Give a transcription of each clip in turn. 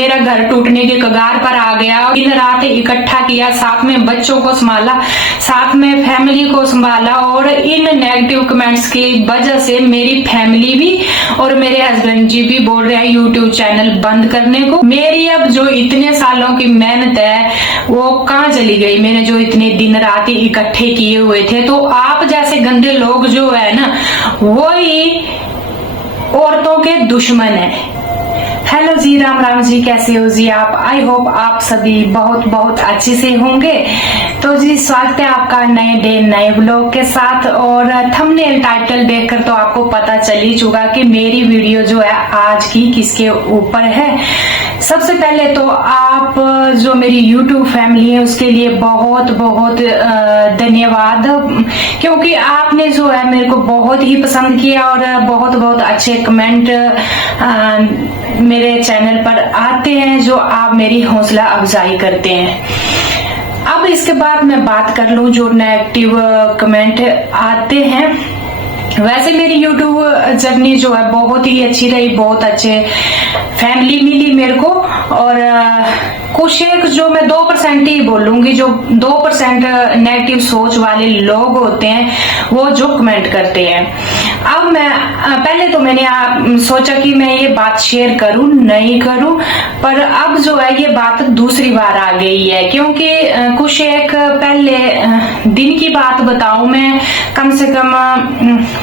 मेरा घर टूटने के कगार पर आ गया। दिन रात इकट्ठा किया, साथ में बच्चों को संभाला, साथ में फैमिली को संभाला, और इन नेगेटिव कमेंट्स की वजह से मेरी फैमिली भी और मेरे हस्बैंड जी भी बोल रहे हैं यूट्यूब चैनल बंद करने को। मेरी अब जो इतने सालों की मेहनत है वो कहाँ चली गई? मैंने जो इतने दिन रात इकट्ठे किए हुए थे। तो आप जैसे गंदे लोग जो है ना, वही औरतों के दुश्मन है। हेलो जी, राम राम जी, कैसे हो जी आप? आई होप आप सभी बहुत बहुत अच्छे से होंगे। तो जी स्वागत है आपका नए डे नए ब्लॉग के साथ। और थंबनेल टाइटल देखकर तो आपको पता चल ही चुका कि मेरी वीडियो जो है आज की किसके ऊपर है। सबसे पहले तो आप जो मेरी YouTube फैमिली है उसके लिए बहुत बहुत धन्यवाद, क्योंकि आपने जो है मेरे को बहुत ही पसंद किया और बहुत बहुत अच्छे कमेंट मेरे चैनल पर आते हैं जो आप मेरी हौसला अफजाई करते हैं। अब इसके बाद मैं बात कर लूं जो नेगेटिव कमेंट आते हैं। वैसे मेरी YouTube जर्नी जो है बहुत ही अच्छी रही, बहुत अच्छे फैमिली मिली मेरे को। और कुछ एक जो मैं 2% ही बोलूंगी, जो 2% नेगेटिव सोच वाले लोग होते हैं वो जो कमेंट करते हैं। अब मैं पहले तो मैंने सोचा कि मैं ये बात शेयर करूं नहीं करूं, पर अब जो है ये बात दूसरी बार आ गई है, क्योंकि कुछ एक पहले दिन की बात बताऊं मैं, कम से कम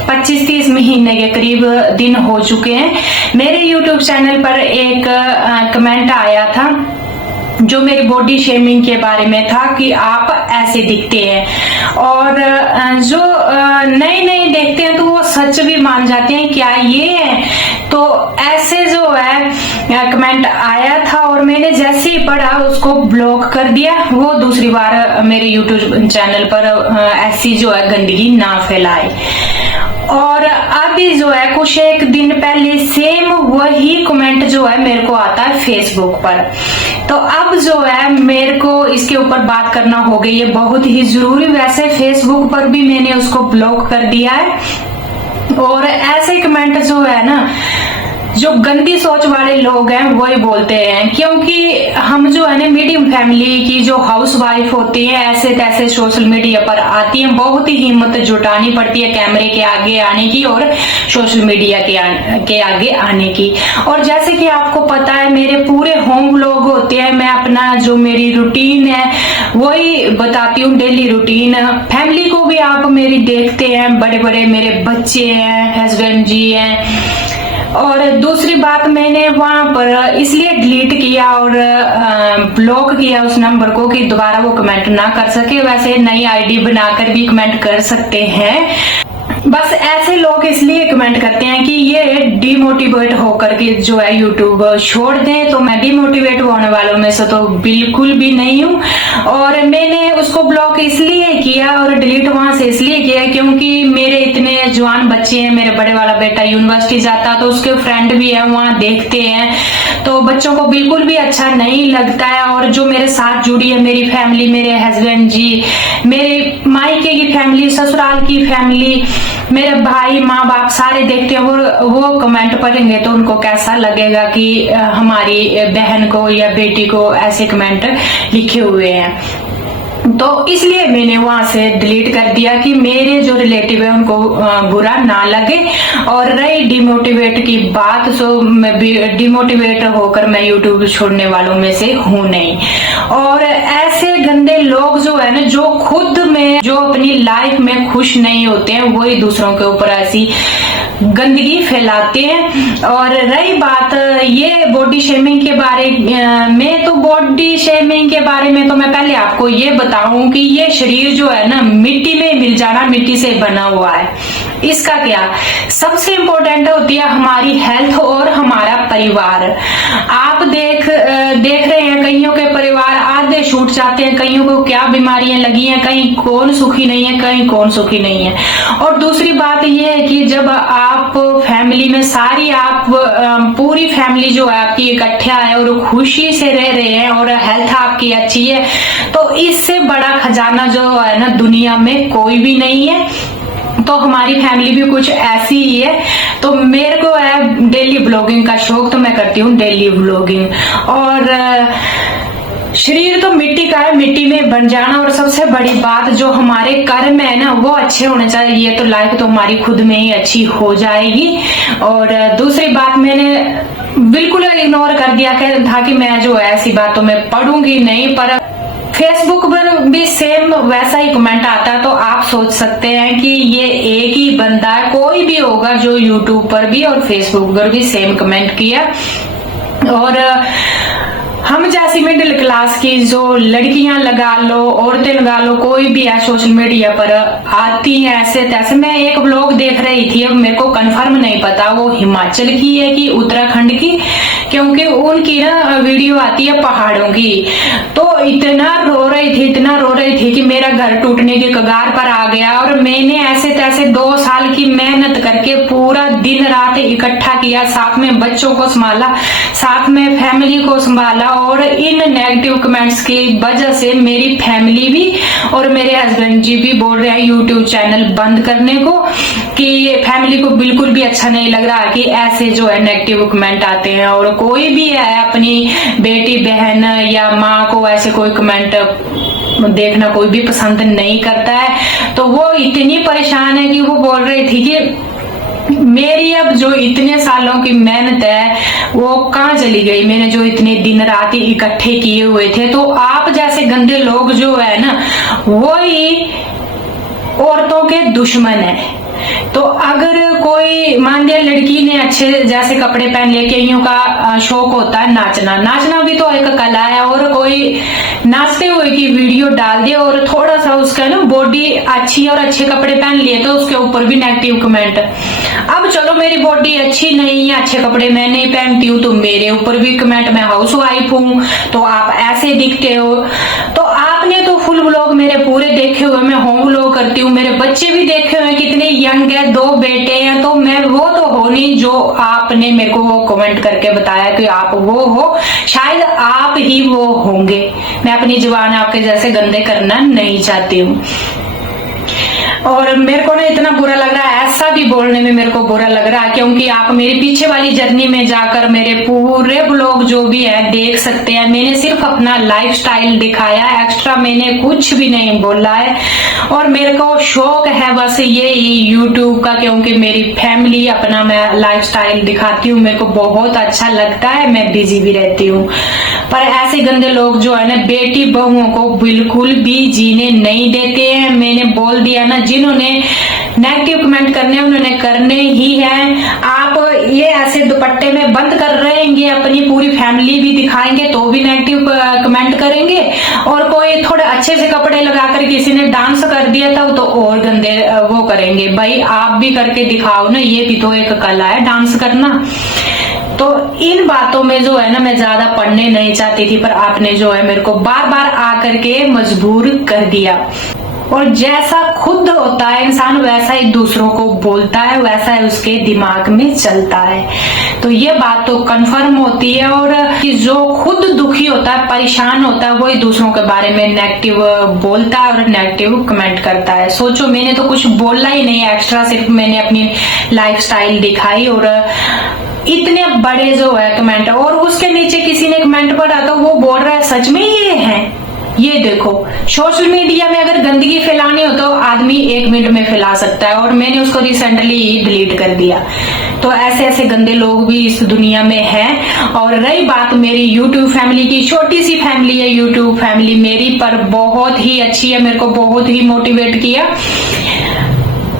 25-30 महीने के करीब दिन हो चुके हैं। मेरे YouTube चैनल पर एक कमेंट आया था जो मेरी बॉडी शेमिंग के बारे में था कि आप ऐसे दिखते हैं। और जो नए नए देखते हैं तो वो सच भी मान जाते हैं क्या ये है। तो ऐसे जो है कमेंट आया था और मैंने जैसे ही पढ़ा उसको ब्लॉक कर दिया। वो दूसरी बार मेरे YouTube चैनल पर ऐसी जो है गंदगी ना फैलाए। और अभी जो है कुछ एक दिन पहले सेम वही कमेंट जो है मेरे को आता है फेसबुक पर। तो अब जो है मेरे को इसके ऊपर बात करना हो गई है बहुत ही जरूरी। वैसे फेसबुक पर भी मैंने उसको ब्लॉक कर दिया है। और ऐसे कमेंट जो है ना, जो गंदी सोच वाले लोग हैं वही बोलते हैं, क्योंकि हम जो है ना मीडियम फैमिली की जो हाउस वाइफ होती है ऐसे तैसे सोशल मीडिया पर आती हैं। बहुत ही हिम्मत जुटानी पड़ती है कैमरे के आगे आने की और सोशल मीडिया के आगे आने की। और जैसे कि आपको पता है मेरे पूरे होम व्लॉग होते हैं, मैं अपना जो मेरी रूटीन है वही बताती हूँ, डेली रूटीन। फैमिली को भी आप मेरी देखते हैं, बड़े बड़े मेरे बच्चे हैं, हस्बैंड जी हैं। और दूसरी बात, मैंने वहां पर इसलिए डिलीट किया और ब्लॉक किया उस नंबर को कि दोबारा वो कमेंट ना कर सके। वैसे नई आईडी बनाकर भी कमेंट कर सकते हैं। बस ऐसे लोग इसलिए कमेंट करते हैं कि ये डिमोटिवेट होकर के जो है यूट्यूब छोड़ दें। तो मैं डिमोटिवेट होने वालों में से तो बिल्कुल भी नहीं हूँ। और मैंने उसको ब्लॉक इसलिए किया और डिलीट वहां से इसलिए किया क्योंकि मेरे इतने जवान बच्चे हैं। मेरे बड़े वाला बेटा यूनिवर्सिटी जाता तो उसके फ्रेंड भी है, वहां देखते हैं तो बच्चों को बिल्कुल भी अच्छा नहीं लगता है। और जो मेरे साथ जुड़ी है मेरी फैमिली, मेरे हस्बैंड जी, मेरे मायके की फैमिली, ससुराल की फैमिली, मेरे भाई, माँ बाप सारे देखते हैं। वो कमेंट पढ़ेंगे तो उनको कैसा लगेगा कि हमारी बहन को या बेटी को ऐसे कमेंट लिखे हुए हैं। तो इसलिए मैंने वहां से डिलीट कर दिया कि मेरे जो रिलेटिव है उनको बुरा ना लगे। और रही डिमोटिवेट की बात, तो मैं डिमोटिवेट होकर मैं यूट्यूब छोड़ने वालों में से हूं नहीं। और ऐसे गंदे लोग जो है ना, जो खुद में जो अपनी लाइफ में खुश नहीं होते हैं, वही दूसरों के ऊपर ऐसी गंदगी फैलाते हैं। और रही बात ये बॉडी शेमिंग के बारे में, तो बॉडी शेमिंग के बारे में तो मैं पहले आपको ये बताऊं कि ये शरीर जो है ना मिट्टी में मिल जाना, मिट्टी से बना हुआ है। इसका क्या सबसे इम्पोर्टेंट होती है हमारी हेल्थ और हमारा परिवार। आप देख रहे हैं कईयों के परिवार आधे छूट जाते हैं, कईयों को क्या बीमारियां लगी हैं, कहीं कौन सुखी नहीं है, कहीं कौन सुखी नहीं है। और दूसरी बात ये है कि जब आप फैमिली में सारी आप पूरी फैमिली जो है आपकी इकट्ठा है और खुशी से रह रहे हैं और हेल्थ आपकी अच्छी है, तो इससे बड़ा खजाना जो है ना दुनिया में कोई भी नहीं है। तो हमारी फैमिली भी कुछ ऐसी ही है। तो मेरे को है डेली ब्लॉगिंग का शौक, तो मैं करती हूँ डेली ब्लॉगिंग। और शरीर तो मिट्टी का है, मिट्टी में बन जाना, और सबसे बड़ी बात जो हमारे कर्म है ना वो अच्छे होने चाहिए, तो लाइफ तो हमारी खुद में ही अच्छी हो जाएगी। और दूसरी बात मैंने बिल्कुल इग्नोर कर दिया था कि मैं जो ऐसी बातों में पढ़ूंगी नहीं, पर फेसबुक पर भी सेम वैसा ही कमेंट आता है। तो आप सोच सकते हैं कि ये एक ही बंदा है, कोई भी होगा जो यूट्यूब पर भी और फेसबुक पर भी सेम कमेंट किया। और हम जैसी मिडिल क्लास की जो लड़कियां लगा लो, औरतें लगा लो, कोई भी है सोशल मीडिया पर आती है ऐसे तैसे। मैं एक ब्लॉग देख रही थी, अब मेरे को कंफर्म नहीं पता वो हिमाचल की है कि उत्तराखंड की, क्योंकि उनकी ना वीडियो आती है पहाड़ों की। तो इतना रो रही थी कि मेरा घर टूटने के कगार पर आ गया। और मैंने ऐसे तैसे 2 साल की मेहनत करके पूरा दिन रात इकट्ठा किया, साथ में बच्चों को संभाला, साथ में फैमिली को संभाला, और इन नेगेटिव कमेंट्स की वजह से मेरी फैमिली भी और मेरे हस्बैंड जी भी बोल रहे हैं यूट्यूब चैनल बंद करने को, कि फैमिली को बिल्कुल भी अच्छा नहीं लग रहा कि ऐसे जो है नेगेटिव कमेंट आते हैं। और कोई भी है अपनी बेटी बहन या माँ को ऐसे कोई कमेंट देखना कोई भी पसंद नहीं करता है। तो वो इतनी परेशान है कि वो बोल रही थी कि मेरी अब जो इतने सालों की मेहनत है वो कहाँ चली गई, मैंने जो इतने दिन रात इकट्ठे किए हुए थे। तो आप जैसे गंदे लोग जो है ना वो ही औरतों के दुश्मन है। तो अगर कोई मान लिया लड़की ने अच्छे जैसे कपड़े पहन लिए, कईयों का शौक होता है नाचना भी तो एक कला है, और कोई नाचते हुए की वीडियो डाल दिया और थोड़ा सा उसका ना बॉडी अच्छी और अच्छे कपड़े पहन लिए तो उसके ऊपर भी नेगेटिव कमेंट। अब चलो मेरी बॉडी अच्छी नहीं है, अच्छे कपड़े मैं नहीं पहनती हूँ, तो मेरे ऊपर भी कमेंट, मैं हाउस वाइफ हूँ तो आप ऐसे दिखते हो। तो आपने तो फुल व्लॉग मेरे पूरे देखे हुए, मैं होम व्लॉग करती हूँ, मेरे बच्चे भी देखे हुए, कितने यंग है, 2 बेटे हैं। तो मैं वो तो हो नहीं जो आपने मेरे को वो कमेंट करके बताया कि आप वो हो, शायद आप ही वो होंगे। मैं अपनी जुबान आपके जैसे गंदे करना नहीं चाहती हूँ। और मेरे को ना इतना बुरा लग रहा है, ऐसा भी बोलने में मेरे को बुरा लग रहा है, क्योंकि आप मेरे पीछे वाली जर्नी में जाकर मेरे पूरे ब्लॉग जो भी है देख सकते हैं। मैंने सिर्फ अपना लाइफस्टाइल दिखाया, एक्स्ट्रा मैंने कुछ भी नहीं बोला है। और मेरे को शौक है बस ये यूट्यूब का, क्योंकि मेरी फैमिली अपना मैं लाइफस्टाइल दिखाती हूँ, मेरे को बहुत अच्छा लगता है, मैं बिजी भी रहती हूँ। पर ऐसे गंदे लोग जो है ना बेटी बहुओं को बिल्कुल भी जीने नहीं देते हैं। मैंने बोल दिया ना, जिन्होंने नेगेटिव कमेंट करने उन्होंने करने ही है। आप ये ऐसे दुपट्टे में बंद कर रहेंगे, अपनी पूरी फैमिली भी दिखाएंगे तो भी नेगेटिव कमेंट करेंगे, और कोई थोड़े अच्छे से कपड़े लगाकर किसी ने डांस कर दिया था तो और गंदे वो करेंगे। भाई आप भी करके दिखाओ ना, ये भी तो एक कला है डांस करना। तो इन बातों में जो है ना मैं ज्यादा पढ़ने नहीं चाहती थी, पर आपने जो है मेरे को बार बार आकर के मजबूर कर दिया। और जैसा खुद होता है इंसान वैसा ही दूसरों को बोलता है, वैसा ही उसके दिमाग में चलता है। तो ये बात तो कंफर्म होती है। और कि जो खुद दुखी होता है, परेशान होता है, वही दूसरों के बारे में नेगेटिव बोलता है और नेगेटिव कमेंट करता है। सोचो मैंने तो कुछ बोला ही नहीं एक्स्ट्रा, सिर्फ मैंने अपनी लाइफस्टाइल दिखाई और इतने बड़े जो है कमेंट। और उसके नीचे किसी ने कमेंट पढ़ा तो वो बोल रहा है सच में ये है। ये देखो सोशल मीडिया में अगर गंदगी फैलानी हो तो आदमी 1 मिनट में फैला सकता है, और मैंने उसको रिसेंटली ही डिलीट कर दिया। तो ऐसे ऐसे गंदे लोग भी इस दुनिया में हैं। और रही बात मेरी यूट्यूब फैमिली की, छोटी सी फैमिली है यूट्यूब फैमिली मेरी, पर बहुत ही अच्छी है, मेरे को बहुत ही मोटिवेट किया।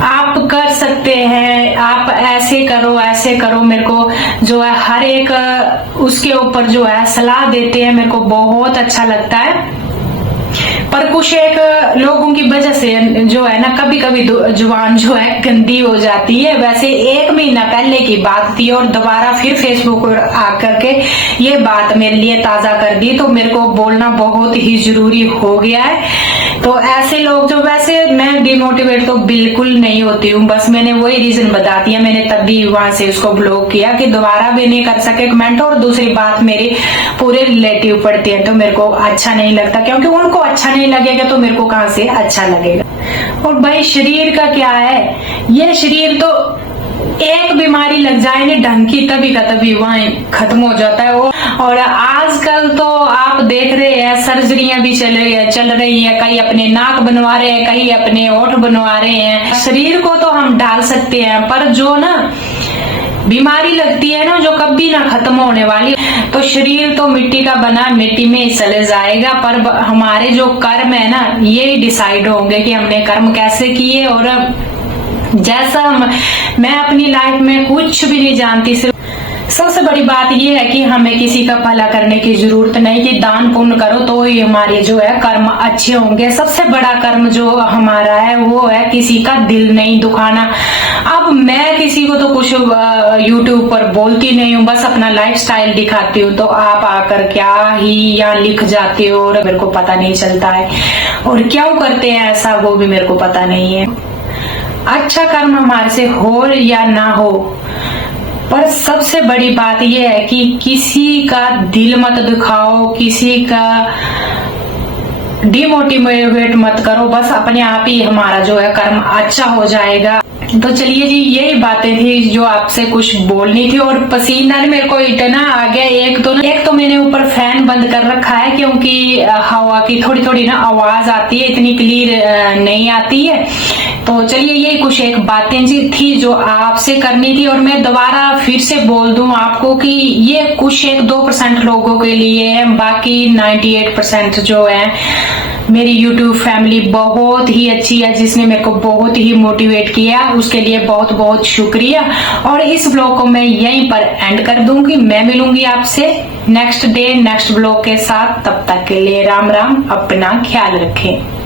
आप कर सकते हैं, आप ऐसे करो, मेरे को जो है हर एक उसके ऊपर जो है सलाह देते हैं, मेरे को बहुत अच्छा लगता है। पर कुछ एक लोगों की वजह से जो है ना कभी कभी जुबान जो है गंदी हो जाती है। वैसे 1 महीना पहले की बात थी और दोबारा फिर फेसबुक पर आकर के ये बात मेरे लिए ताजा कर दी, तो मेरे को बोलना बहुत ही जरूरी हो गया है। तो ऐसे लोग जो, वैसे मैं डिमोटिवेट तो बिल्कुल नहीं होती हूँ, बस मैंने वही रीजन बता दिया। मैंने तब भी वहां से उसको ब्लॉक किया कि दोबारा भी नहीं कर सके कमेंट। और दूसरी बात, मेरे पूरे रिलेटिव पढ़ते हैं तो मेरे को अच्छा नहीं लगता, क्योंकि उनको अच्छा नहीं लगेगा तो मेरे को कहां से अच्छा लगेगा। और भाई शरीर का क्या है, ये शरीर तो एक बीमारी लग जाए ना ढंग की तभी का तभी वहीं खत्म हो जाता है वो। और आजकल तो आप देख रहे हैं सर्जरियां भी चल रही है, कहीं अपने नाक बनवा रहे हैं, कहीं अपने होठ बनवा रहे हैं। शरीर को तो हम डाल सकते हैं, पर जो ना बीमारी लगती है ना, जो कभी ना खत्म होने वाली, तो शरीर तो मिट्टी का बना मिट्टी में ही चले जाएगा। पर हमारे जो कर्म है ना, ये डिसाइड होंगे कि हमने कर्म कैसे किए। और जैसा मैं अपनी लाइफ में कुछ भी नहीं जानती, सिर्फ सबसे बड़ी बात यह है कि हमें किसी का भला करने की जरूरत नहीं, कि दान पुण्य करो तो ही हमारे जो है कर्म अच्छे होंगे। सबसे बड़ा कर्म जो हमारा है वो है किसी का दिल नहीं दुखाना। अब मैं किसी को तो कुछ यूट्यूब पर बोलती नहीं हूँ, बस अपना लाइफस्टाइल दिखाती हूँ, तो आप आकर क्या ही यहाँ लिख जाते हो और मेरे को पता नहीं चलता है। और क्यों करते हैं ऐसा वो भी मेरे को पता नहीं है। अच्छा कर्म हमारे से हो या ना हो, पर सबसे बड़ी बात यह है कि किसी का दिल मत दुखाओ, किसी का डिमोटिवेट मत करो, बस अपने आप ही हमारा जो है कर्म अच्छा हो जाएगा। तो चलिए जी, यही बातें थी जो आपसे कुछ बोलनी थी। और पसीना मेरे को इतना आ गया, एक तो मैंने ऊपर फैन बंद कर रखा है, क्योंकि हवा की थोड़ी थोड़ी ना आवाज आती है, इतनी क्लियर नहीं आती है। तो चलिए, यही कुछ एक बातें थी जो आपसे करनी थी। और मैं दोबारा फिर से बोल दूं आपको कि ये कुछ 1-2% लोगों के लिए है, बाकी 98% जो है मेरी YouTube फैमिली बहुत ही अच्छी है, जिसने मेरे को बहुत ही मोटिवेट किया, उसके लिए बहुत बहुत शुक्रिया। और इस ब्लॉग को मैं यहीं पर एंड कर दूंगी। मैं मिलूंगी आपसे नेक्स्ट डे नेक्स्ट ब्लॉग के साथ। तब तक के लिए राम राम, अपना ख्याल रखें।